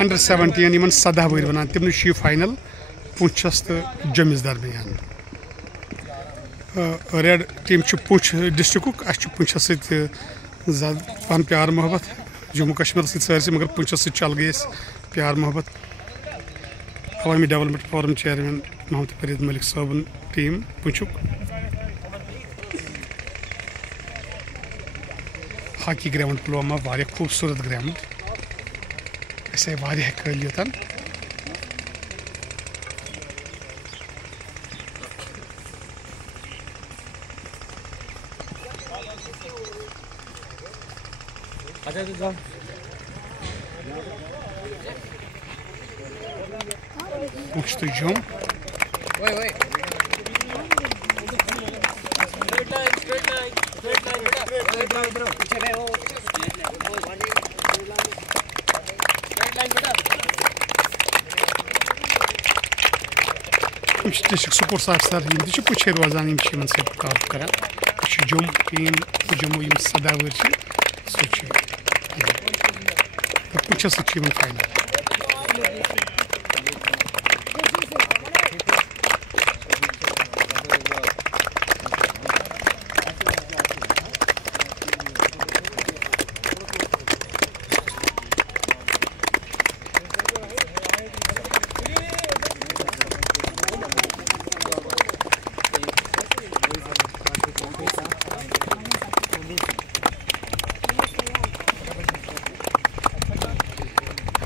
Under 17 17 वर one तमन final पुंछस तो जमिस दरमियान रेड टीम पुंछ डिस्ट्रिक्ट पुंछस पहन प्यार मोहब्बत जम्मू कश्मीर सर मगर पुंछस चल गई प्यार मोहब्बत Awami development forum chairman Mohammad Farid Malik साहब टीम पुंछुक हॉकी ग्राउंड पुलवामा वारिया खूबसूरत ग्राउंड ऐसे वारिया कल योतन Push to jump. Wait. Straight line. District support officer hindi chu push rozan im chi man se kar kara jum team jummu im sada verchi sochi push se chi man final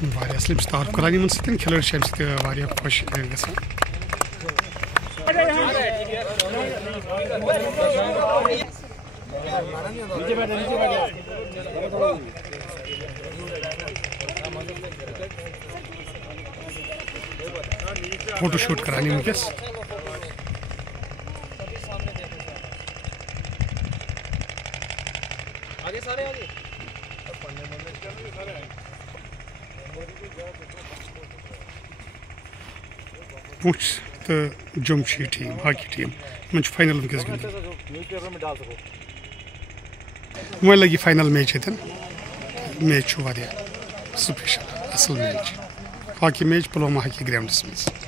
वारिया स्लिप स्टार करानी मन सतन खिलाड़ी शैम्स ते वारिया खुश गसा photo shoot करानी मुकेस आगे सारे आगे पुंछ तो जम टीम हॉकी टीम मन फाइनल वनकस गिंद वो लगी फाइनल मैच मैच वारिया स्पेशल असल match hockey match Pulwama hockey ground में